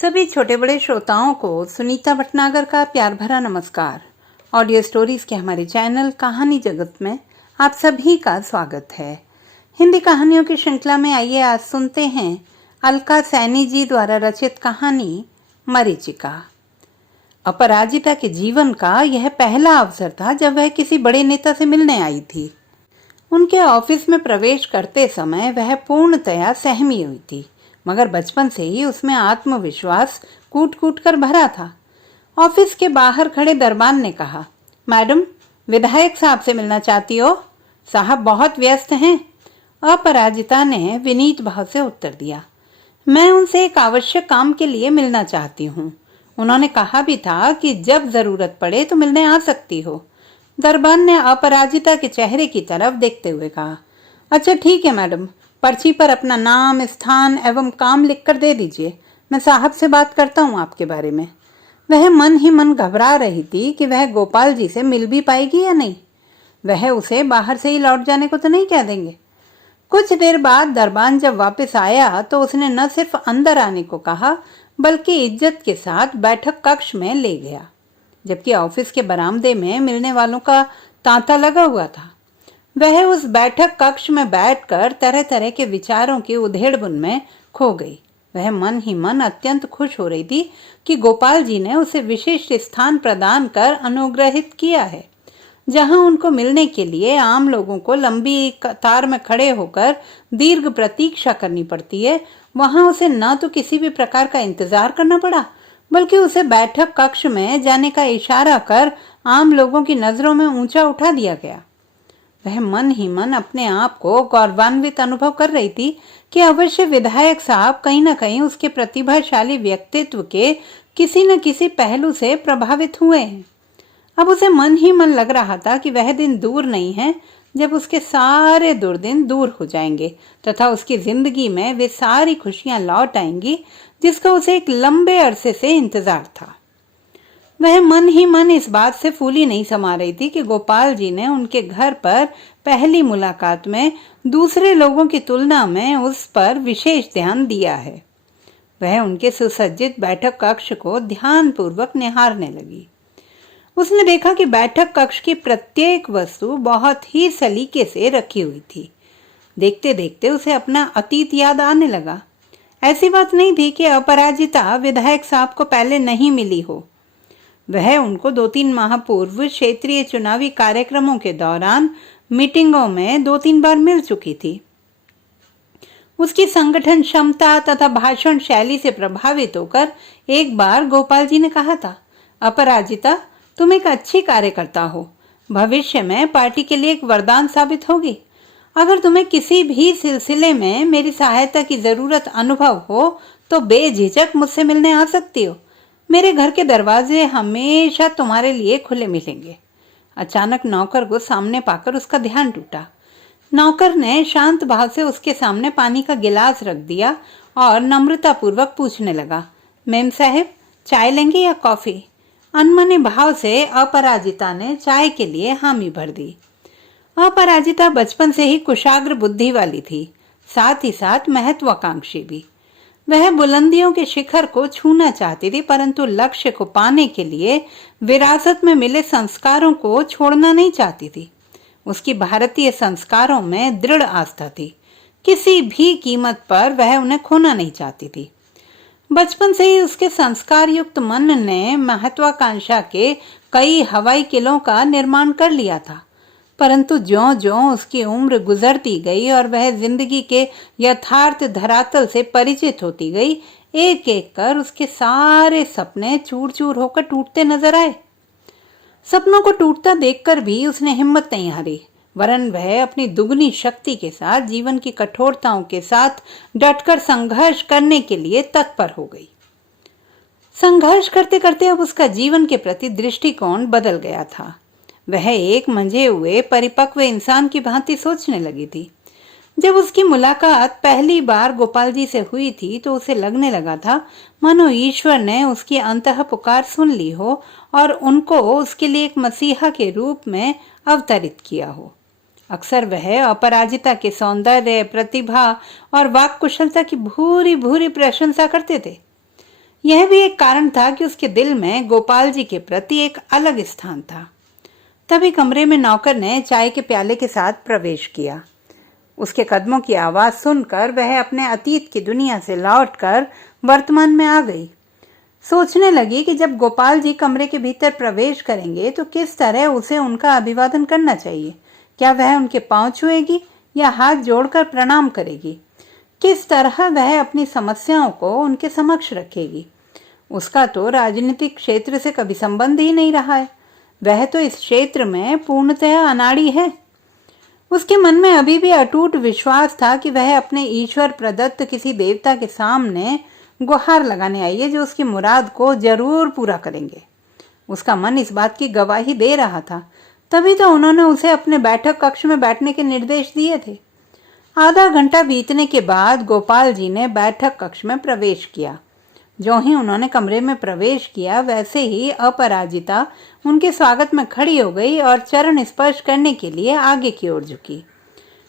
सभी छोटे बड़े श्रोताओं को सुनीता भटनागर का प्यार भरा नमस्कार। ऑडियो स्टोरीज के हमारे चैनल कहानी जगत में आप सभी का स्वागत है। हिंदी कहानियों की श्रृंखला में आइए आज सुनते हैं अलका सैनी जी द्वारा रचित कहानी मरीचिका। अपराजिता के जीवन का यह पहला अवसर था जब वह किसी बड़े नेता से मिलने आई थी। उनके ऑफिस में प्रवेश करते समय वह पूर्णतया सहमी हुई थी, मगर बचपन से ही उसमें आत्मविश्वास कूट कूट कर भरा था। ऑफिस के बाहर खड़े दरबान ने कहा, मैडम, विधायक साहब से मिलना चाहती हो? साहब बहुत व्यस्त हैं। अपराजिता ने विनीत भाव से उत्तर दिया, मैं उनसे एक आवश्यक काम के लिए मिलना चाहती हूँ। उन्होंने कहा भी था कि जब जरूरत पड़े तो मिलने आ सकती हो। दरबान ने अपराजिता के चेहरे की तरफ देखते हुए कहा, अच्छा ठीक है मैडम, पर्ची पर अपना नाम, स्थान एवं काम लिखकर दे दीजिए। मैं साहब से बात करता हूँ आपके बारे में। वह मन ही मन घबरा रही थी कि वह गोपाल जी से मिल भी पाएगी या नहीं। वह उसे बाहर से ही लौट जाने को तो नहीं कह देंगे। कुछ देर बाद दरबान जब वापस आया तो उसने न सिर्फ अंदर आने को कहा बल्कि इज्जत के साथ बैठक कक्ष में ले गया, जबकि ऑफिस के बरामदे में मिलने वालों का तांता लगा हुआ था। वह उस बैठक कक्ष में बैठकर तरह तरह के विचारों की उधेड़बुन में खो गई। वह मन ही मन अत्यंत खुश हो रही थी कि गोपाल जी ने उसे विशिष्ट स्थान प्रदान कर अनुग्रहित किया है। जहां उनको मिलने के लिए आम लोगों को लंबी कतार में खड़े होकर दीर्घ प्रतीक्षा करनी पड़ती है, वहां उसे न तो किसी भी प्रकार का इंतजार करना पड़ा, बल्कि उसे बैठक कक्ष में जाने का इशारा कर आम लोगों की नजरों में ऊंचा उठा दिया गया। वह मन ही मन अपने आप को गौरवान्वित अनुभव कर रही थी कि अवश्य विधायक साहब कहीं न कहीं उसके प्रतिभाशाली व्यक्तित्व के किसी न किसी पहलू से प्रभावित हुए हैं। अब उसे मन ही मन लग रहा था कि वह दिन दूर नहीं है जब उसके सारे दुर्दिन दूर हो जाएंगे तथा उसकी जिंदगी में वे सारी खुशियां लौट आएंगी जिसका उसे एक लंबे अरसे से इंतजार था। वह मन ही मन इस बात से फूली नहीं समा रही थी कि गोपाल जी ने उनके घर पर पहली मुलाकात में दूसरे लोगों की तुलना में उस पर विशेष ध्यान दिया है। वह उनके सुसज्जित बैठक कक्ष को ध्यानपूर्वक निहारने लगी। उसने देखा कि बैठक कक्ष की प्रत्येक वस्तु बहुत ही सलीके से रखी हुई थी। देखते देखते उसे अपना अतीत याद आने लगा। ऐसी बात नहीं थी कि अपराजिता विधायक साहब को पहले नहीं मिली हो। वह उनको 2-3 माह पूर्व क्षेत्रीय चुनावी कार्यक्रमों के दौरान मीटिंगों में 2-3 बार मिल चुकी थी। उसकी संगठन क्षमता तथा भाषण शैली से प्रभावित होकर एक बार गोपाल जी ने कहा था, अपराजिता, तुम एक अच्छी कार्यकर्ता हो, भविष्य में पार्टी के लिए एक वरदान साबित होगी। अगर तुम्हें किसी भी सिलसिले में मेरी सहायता की जरूरत अनुभव हो तो बेझिझक मुझसे मिलने आ सकती हो। मेरे घर के दरवाजे हमेशा तुम्हारे लिए खुले मिलेंगे। अचानक नौकर को सामने पाकर उसका ध्यान टूटा। नौकर ने शांत भाव से उसके सामने पानी का गिलास रख दिया और नम्रतापूर्वक पूछने लगा, मेम साहब, चाय लेंगे या कॉफी? अनमने भाव से अपराजिता ने चाय के लिए हामी भर दी। अपराजिता बचपन से ही कुशाग्र बुद्धि वाली थी, साथ ही साथ महत्वाकांक्षी भी। वह बुलंदियों के शिखर को छूना चाहती थी, परंतु लक्ष्य को पाने के लिए विरासत में मिले संस्कारों को छोड़ना नहीं चाहती थी। उसकी भारतीय संस्कारों में दृढ़ आस्था थी। किसी भी कीमत पर वह उन्हें खोना नहीं चाहती थी। बचपन से ही उसके संस्कार युक्त मन ने महत्वाकांक्षा के कई हवाई किलों का निर्माण कर लिया था, परंतु ज्यों-ज्यों उसकी उम्र गुजरती गई और वह जिंदगी के यथार्थ धरातल से परिचित होती गई, एक एक कर उसके सारे सपने चूर चूर होकर टूटते नजर आए। सपनों को टूटता देखकर भी उसने हिम्मत नहीं हारी, वरन वह अपनी दुगनी शक्ति के साथ जीवन की कठोरताओं के साथ डटकर संघर्ष करने के लिए तत्पर हो गई। संघर्ष करते करते अब उसका जीवन के प्रति दृष्टिकोण बदल गया था। वह एक मंझे हुए परिपक्व इंसान की भांति सोचने लगी थी। जब उसकी मुलाकात पहली बार गोपाल जी से हुई थी तो उसे लगने लगा था मानो ईश्वर ने उसकी अंतः पुकार सुन ली हो और उनको उसके लिए एक मसीहा के रूप में अवतरित किया हो। अक्सर वह अपराजिता के सौंदर्य, प्रतिभा और वाक कुशलता की भूरी भूरी प्रशंसा करते थे। यह भी एक कारण था कि उसके दिल में गोपाल जी के प्रति एक अलग स्थान था। तभी कमरे में नौकर ने चाय के प्याले के साथ प्रवेश किया। उसके कदमों की आवाज सुनकर वह अपने अतीत की दुनिया से लौटकर वर्तमान में आ गई। सोचने लगी कि जब गोपाल जी कमरे के भीतर प्रवेश करेंगे तो किस तरह उसे उनका अभिवादन करना चाहिए। क्या वह उनके पांव छुएगी या हाथ जोड़कर प्रणाम करेगी? किस तरह वह अपनी समस्याओं को उनके समक्ष रखेगी? उसका तो राजनीतिक क्षेत्र से कभी संबंध ही नहीं रहा है। वह तो इस क्षेत्र में पूर्णतः अनाड़ी है। उसके मन में अभी भी अटूट विश्वास था कि वह अपने ईश्वर प्रदत्त किसी देवता के सामने गुहार लगाने आई है जो उसकी मुराद को जरूर पूरा करेंगे। उसका मन इस बात की गवाही दे रहा था। तभी तो उन्होंने उसे अपने बैठक कक्ष में बैठने के निर्देश दिए थे। आधा घंटा बीतने के बाद गोपाल जी ने बैठक कक्ष में प्रवेश किया। जो ही उन्होंने कमरे में प्रवेश किया वैसे ही अपराजिता उनके स्वागत में खड़ी हो गई और चरण स्पर्श करने के लिए आगे की ओर झुकी।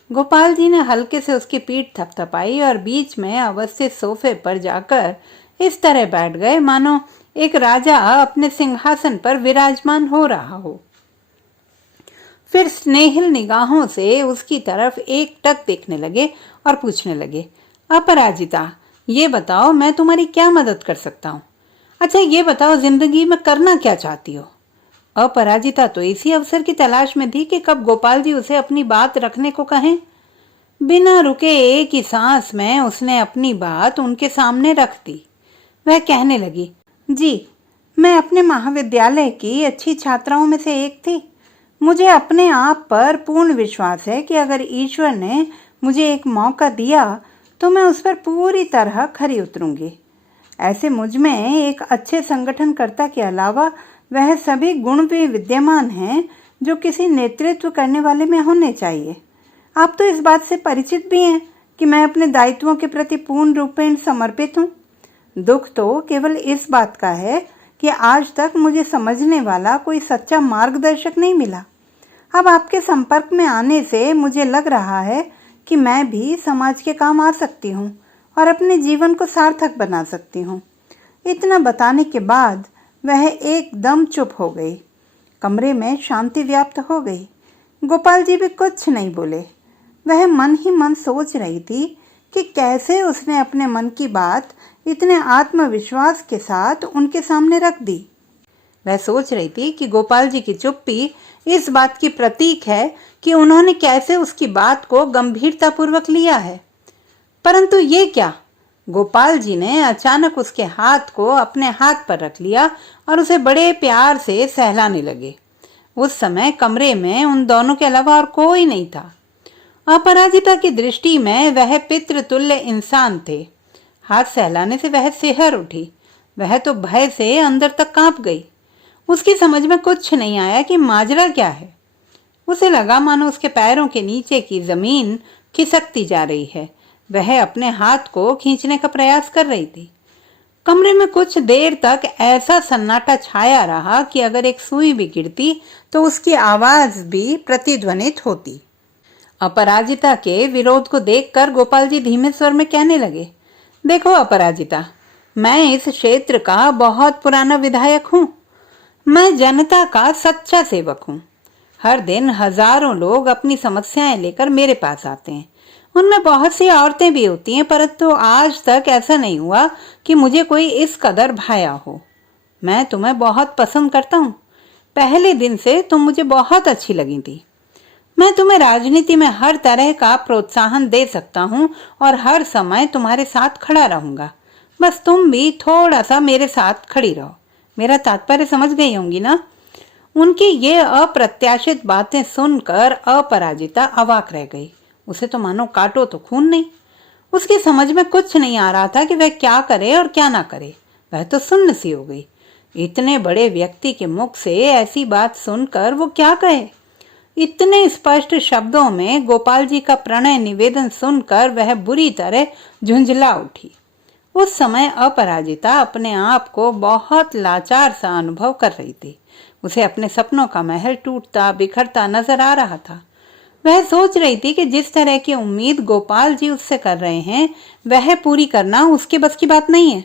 गोपाल जी ने हल्के से उसकी पीठ थपथपाई और बीच में अवस्थित सोफे पर जाकर इस तरह बैठ गए मानो एक राजा अपने सिंहासन पर विराजमान हो रहा हो। फिर स्नेहिल निगाहों से उसकी तरफ एकटक देखने लगे और पूछने लगे, अपराजिता, ये बताओ मैं तुम्हारी क्या मदद कर सकता हूँ? अच्छा ये बताओ जिंदगी में करना क्या चाहती हो? अपराजिता तो इसी अवसर की तलाश में थी कि कब गोपाल जी उसे अपनी बात रखने को कहें। बिना रुके एक ही सांस में उसने अपनी बात उनके सामने रख दी। वह कहने लगी, जी, मैं अपने महाविद्यालय की अच्छी छात्राओं में से एक थी। मुझे अपने आप पर पूर्ण विश्वास है कि अगर ईश्वर ने मुझे एक मौका दिया तो मैं उस पर पूरी तरह खरी उतरूंगी। ऐसे मुझ में एक अच्छे संगठनकर्ता के अलावा वह सभी गुण भी विद्यमान हैं जो किसी नेतृत्व करने वाले में होने चाहिए। आप तो इस बात से परिचित भी हैं कि मैं अपने दायित्वों के प्रति पूर्ण रूपेण समर्पित हूँ। दुख तो केवल इस बात का है कि आज तक मुझे समझने वाला कोई सच्चा मार्गदर्शक नहीं मिला। अब आपके संपर्क में आने से मुझे लग रहा है कि मैं भी समाज के काम आ सकती हूँ और अपने जीवन को सार्थक बना सकती हूँ। इतना बताने के बाद वह एकदम चुप हो गई। कमरे में शांति व्याप्त हो गई। गोपाल जी भी कुछ नहीं बोले। वह मन ही मन सोच रही थी कि कैसे उसने अपने मन की बात इतने आत्मविश्वास के साथ उनके सामने रख दी। वह सोच रही थी कि गोपाल जी की चुप्पी इस बात की प्रतीक है कि उन्होंने कैसे उसकी बात को गंभीरतापूर्वक लिया है। परंतु ये क्या? गोपाल जी ने अचानक उसके हाथ को अपने हाथ पर रख लिया और उसे बड़े प्यार से सहलाने लगे। उस समय कमरे में उन दोनों के अलावा और कोई नहीं था। अपराजिता की दृष्टि में वह पितृतुल्य इंसान थे। हाथ सहलाने से वह सिहर उठी। वह तो भय से अंदर तक कांप गई। उसकी समझ में कुछ नहीं आया कि माजरा क्या है। उसे लगा मानो उसके पैरों के नीचे की जमीन खिसकती जा रही है। वह अपने हाथ को खींचने का प्रयास कर रही थी। कमरे में कुछ देर तक ऐसा सन्नाटा छाया रहा कि अगर एक सुई भी गिरती तो उसकी आवाज भी प्रतिध्वनित होती। अपराजिता के विरोध को देखकर गोपाल जी धीमे स्वर में कहने लगे, देखो अपराजिता, मैं इस क्षेत्र का बहुत पुराना विधायक हूँ। मैं जनता का सच्चा सेवक हूँ। हर दिन हजारों लोग अपनी समस्याएं लेकर मेरे पास आते हैं। उनमें बहुत सी औरतें भी होती हैं, परंतु आज तक ऐसा नहीं हुआ कि मुझे कोई इस कदर भाया हो। मैं तुम्हें बहुत पसंद करता हूँ। पहले दिन से तुम मुझे बहुत अच्छी लगी थी। मैं तुम्हें राजनीति में हर तरह का प्रोत्साहन दे सकता हूँ और हर समय तुम्हारे साथ खड़ा रहूंगा। बस तुम भी थोड़ा सा मेरे साथ खड़ी रहो। मेरा तात्पर्य समझ गई होंगी ना? उनकी ये अप्रत्याशित बातें सुनकर अपराजिता अवाक रह गई। उसे तो मानो काटो तो खून नहीं। उसकी समझ में कुछ नहीं आ रहा था कि वह क्या करे और क्या ना करे। वह तो सुन्न सी हो गई। इतने बड़े व्यक्ति के मुख से ऐसी बात सुनकर वो क्या कहे? इतने स्पष्ट शब्दों में गोपाल जी का प्रणय निवेदन सुनकर वह बुरी तरह झुंझला उठी। उस समय अपराजिता अपने आप को बहुत लाचार सा अनुभव कर रही थी। उसे अपने सपनों का महल टूटता बिखरता नजर आ रहा था। वह सोच रही थी कि जिस तरह की उम्मीद गोपाल जी उससे कर रहे हैं वह पूरी करना उसके बस की बात नहीं है।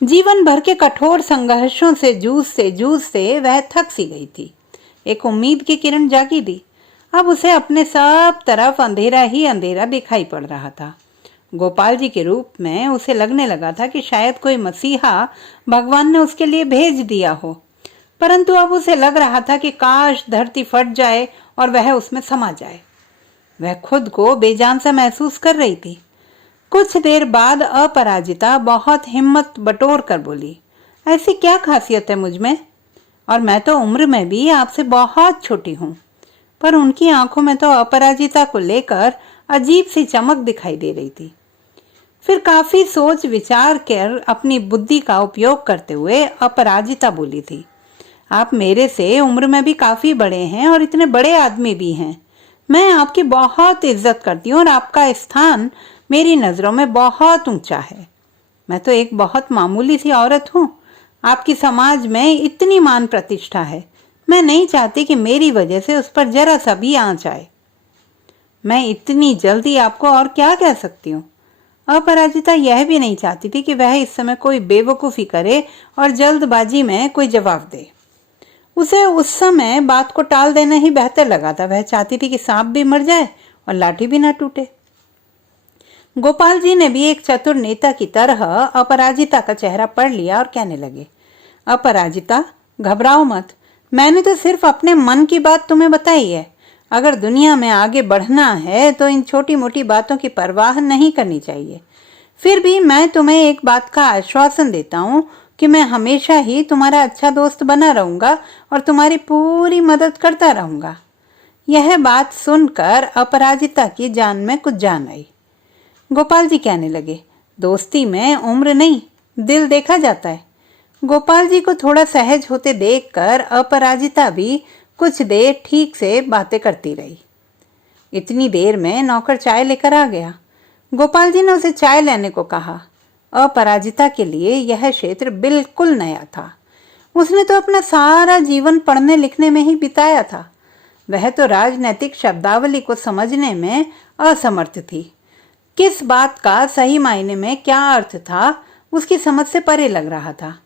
जीवन भर के कठोर संघर्षों से जूझते वह थक सी गई थी। एक उम्मीद की किरण जागी थी। अब उसे अपने सब तरफ अंधेरा ही अंधेरा दिखाई पड़ रहा था। गोपाल जी के रूप में उसे लगने लगा था कि शायद कोई मसीहा भगवान ने उसके लिए भेज दिया हो, परंतु अब उसे लग रहा था कि काश धरती फट जाए और वह उसमें समा जाए। वह खुद को बेजान सा महसूस कर रही थी। कुछ देर बाद अपराजिता बहुत हिम्मत बटोर कर बोली, ऐसी क्या खासियत है मुझ में? और मैं तो उम्र में भी आपसे बहुत छोटी हूँ। पर उनकी आंखों में तो अपराजिता को लेकर अजीब सी चमक दिखाई दे रही थी। फिर काफी सोच विचार कर अपनी बुद्धि का उपयोग करते हुए अपराजिता बोली थी, आप मेरे से उम्र में भी काफी बड़े हैं और इतने बड़े आदमी भी हैं। मैं आपकी बहुत इज्जत करती हूँ और आपका स्थान मेरी नजरों में बहुत ऊंचा है। मैं तो एक बहुत मामूली सी औरत हूँ। आपकी समाज में इतनी मान प्रतिष्ठा है, मैं नहीं चाहती कि मेरी वजह से उस पर जरा सा भी आंच आए। मैं इतनी जल्दी आपको और क्या कह सकती हूँ? अपराजिता यह भी नहीं चाहती थी कि वह इस समय कोई बेवकूफ़ी करे और जल्दबाजी में कोई जवाब दे। उसे उस समय बात को टाल देना ही बेहतर लगा था। वह चाहती थी कि सांप भी मर जाए और लाठी भी ना टूटे। गोपाल जी ने भी एक चतुर नेता की तरह अपराजिता का चेहरा पढ़ लिया और कहने लगे, अपराजिता घबराओ मत, मैंने तो सिर्फ अपने मन की बात तुम्हें बताई है। अगर दुनिया में आगे बढ़ना है तो इन छोटी मोटी बातों की परवाह नहीं करनी चाहिए। फिर भी मैं तुम्हें एक बात का आश्वासन देता हूँ कि मैं हमेशा ही तुम्हारा अच्छा दोस्त बना रहूंगा और तुम्हारी पूरी मदद करता रहूंगा। यह बात सुनकर अपराजिता की जान में कुछ जान आई। गोपाल जी कहने लगे, दोस्ती में उम्र नहीं, दिल देखा जाता है। गोपाल जी को थोड़ा सहज होते देखकर अपराजिता भी कुछ देर ठीक से बातें करती रही। इतनी देर में नौकर चाय लेकर आ गया। गोपाल जी ने उसे चाय लेने को कहा। अपराजिता के लिए यह क्षेत्र बिल्कुल नया था। उसने तो अपना सारा जीवन पढ़ने लिखने में ही बिताया था। वह तो राजनैतिक शब्दावली को समझने में असमर्थ थी। किस बात का सही मायने में क्या अर्थ था, उसकी समझ से परे लग रहा था।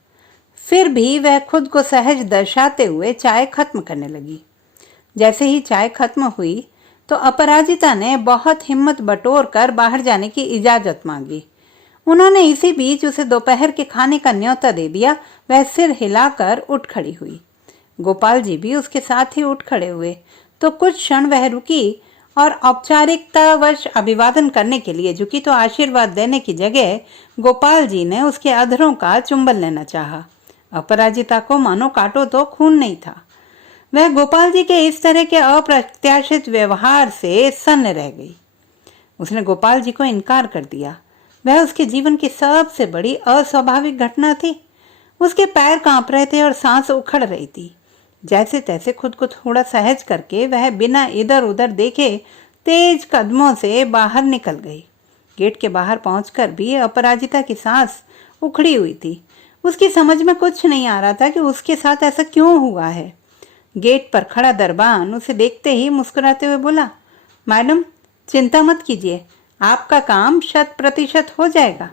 फिर भी वह खुद को सहज दर्शाते हुए चाय खत्म करने लगी। जैसे ही चाय खत्म हुई तो अपराजिता ने बहुत हिम्मत बटोर कर बाहर जाने की इजाजत मांगी। उन्होंने इसी बीच उसे दोपहर के खाने का न्योता दे दिया। वह सिर हिलाकर उठ खड़ी हुई। गोपाल जी भी उसके साथ ही उठ खड़े हुए तो कुछ क्षण वह रुकी और औपचारिकतावश अभिवादन करने के लिए झुकी तो आशीर्वाद देने की जगह गोपाल जी ने उसके अधरों का चुंबन लेना चाहा। अपराजिता को मानो काटो तो खून नहीं था। वह गोपाल जी के इस तरह के अप्रत्याशित व्यवहार से सन्न रह गई। उसने गोपाल जी को इनकार कर दिया। वह उसके जीवन की सबसे बड़ी अस्वाभाविक घटना थी। उसके पैर कांप रहे थे और सांस उखड़ रही थी। जैसे तैसे खुद को थोड़ा सहज करके वह बिना इधर उधर देखे तेज कदमों से बाहर निकल गई। गेट के बाहर पहुंचकर भी अपराजिता की सांस उखड़ी हुई थी। उसकी समझ में कुछ नहीं आ रहा था कि उसके साथ ऐसा क्यों हुआ है। गेट पर खड़ा दरबान उसे देखते ही मुस्कुराते हुए बोला, मैडम चिंता मत कीजिए, आपका काम 100% हो जाएगा।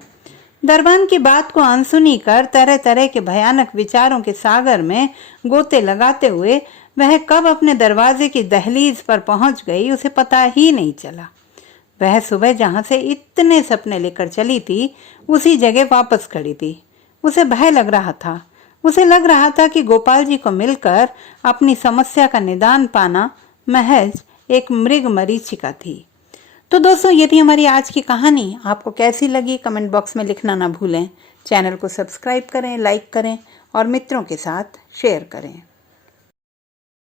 दरबान की बात को अनसुनी कर तरह तरह के भयानक विचारों के सागर में गोते लगाते हुए वह कब अपने दरवाजे की दहलीज पर पहुंच गई उसे पता ही नहीं चला। वह सुबह जहां से इतने सपने लेकर चली थी उसी जगह वापस खड़ी थी। उसे भय लग रहा था। उसे लग रहा था कि गोपाल जी को मिलकर अपनी समस्या का निदान पाना महज एक मृग मरीचिका थी। तो दोस्तों, ये थी हमारी आज की कहानी। आपको कैसी लगी कमेंट बॉक्स में लिखना ना भूलें। चैनल को सब्सक्राइब करें, लाइक करें और मित्रों के साथ शेयर करें।